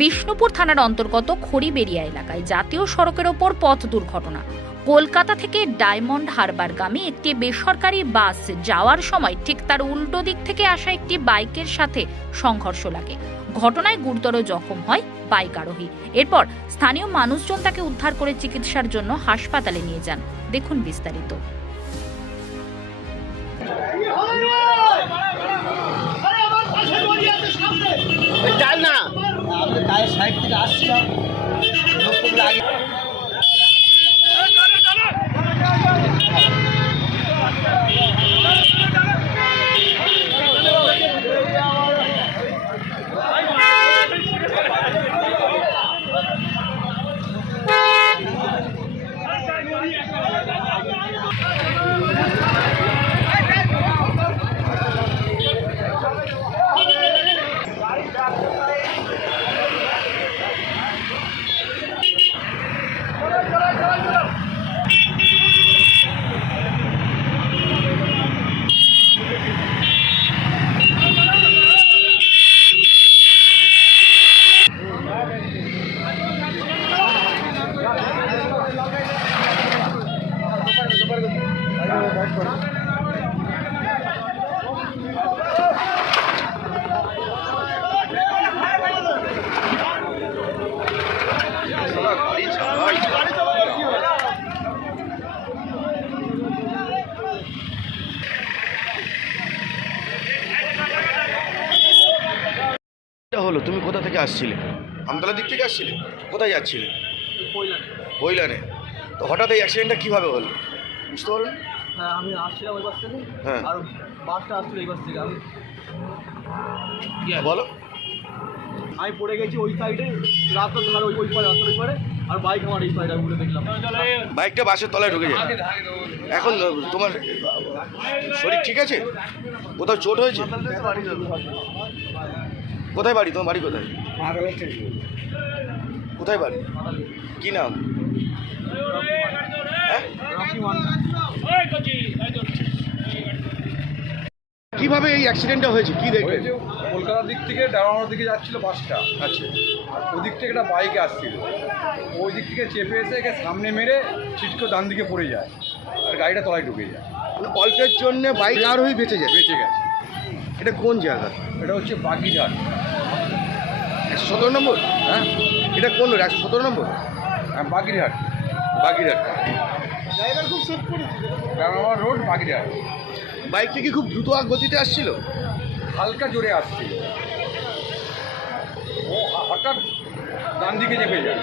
বিষ্ণুপুর থানার অন্তর্গত খড়িবেড়িয়া এলাকায় জাতীয় সড়কের ওপর পথ দুর্ঘটনা। কলকাতা থেকে ডায়মন্ড হারবারগামী একটি বেসরকারি বাস যাওয়ার সময় ঠিক তার উল্টো দিক থেকে আসা একটি বাইকের সাথে সংঘর্ষ লাগে। ঘটনায় গুরুতর জখম হয় বাইক আরোহী। এরপর স্থানীয় মানুষজন তাকে উদ্ধার করে চিকিৎসার জন্য হাসপাতালে নিয়ে যান। দেখুন বিস্তারিত। সাইড থেকে আসছিলাম হলো। তুমি কোথা থেকে আসছিলে? আমতলা দিক থেকে আসছিলে? কোথায় যাচ্ছিলে? বইলানে। তো হঠাৎ এই অ্যাক্সিডেন্টটা কীভাবে হলো বুঝতে পারলেন? হ্যাঁ, আমি আসছিলাম ওই বাস থেকে। হ্যাঁ, আর বাসটা আসছিল এই বাস থেকে। বলো। আমি পড়ে গেছি ওই সাইডে, রাস্তার ধারে ওই পারে, রাস্তার ওই পারে, আর বাইক আমার এই সাইডে ঘুরে দেখলাম। বাইকটা বাসের তলায় ঢুকে যায়। এখন তোমার শরীর ঠিক আছে? কোথাও চোট হয়েছে? কোথায় বাড়ি? তোমার বাড়ি কোথায়? কোথায় বাড়ি? কি নাম? কিভাবে এই অ্যাক্সিডেন্টটা হয়েছে কি দেখবেন? কলকাতার দিক থেকে ডায়মন্ডের দিকে যাচ্ছিল বাসটা। আচ্ছা, ওদিক থেকে একটা বাইকে আসছিল, ওই দিক থেকে চেপে এসে একে সামনে মেরে ছিটকে ডান দিকে পড়ে যায়, আর গাড়িটা তলায় ঢুকে যায়। মানে অল্পের জন্য বাইক আরোহী বেঁচে যায়। বেঁচে গেছে। এটা কোন জায়গা? এটা হচ্ছে বাগিরহাট। 117 নম্বর? হ্যাঁ, এটা কোন road? 117 number Bagirhat, Bagirhat. Driver খুব সেফ করেছিল। Diamond road, Bagirhat. বাইকটা কি খুব দ্রুত গতিতে আসছিল? হালকা জোরে আসছিল, ও হঠাৎ ডান দিকে চেপে যায়,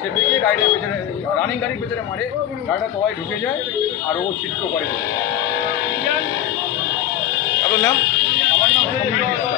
চেপে গিয়ে গাড়িটার পেছনে, রানিং গাড়ির পেছনে মারে, গাড়িটা তলায় ঢুকে যায়, আর ও ছিটকে করে দেবে। আপনার নাম? আমার নাম সমীর বিশ্বাস।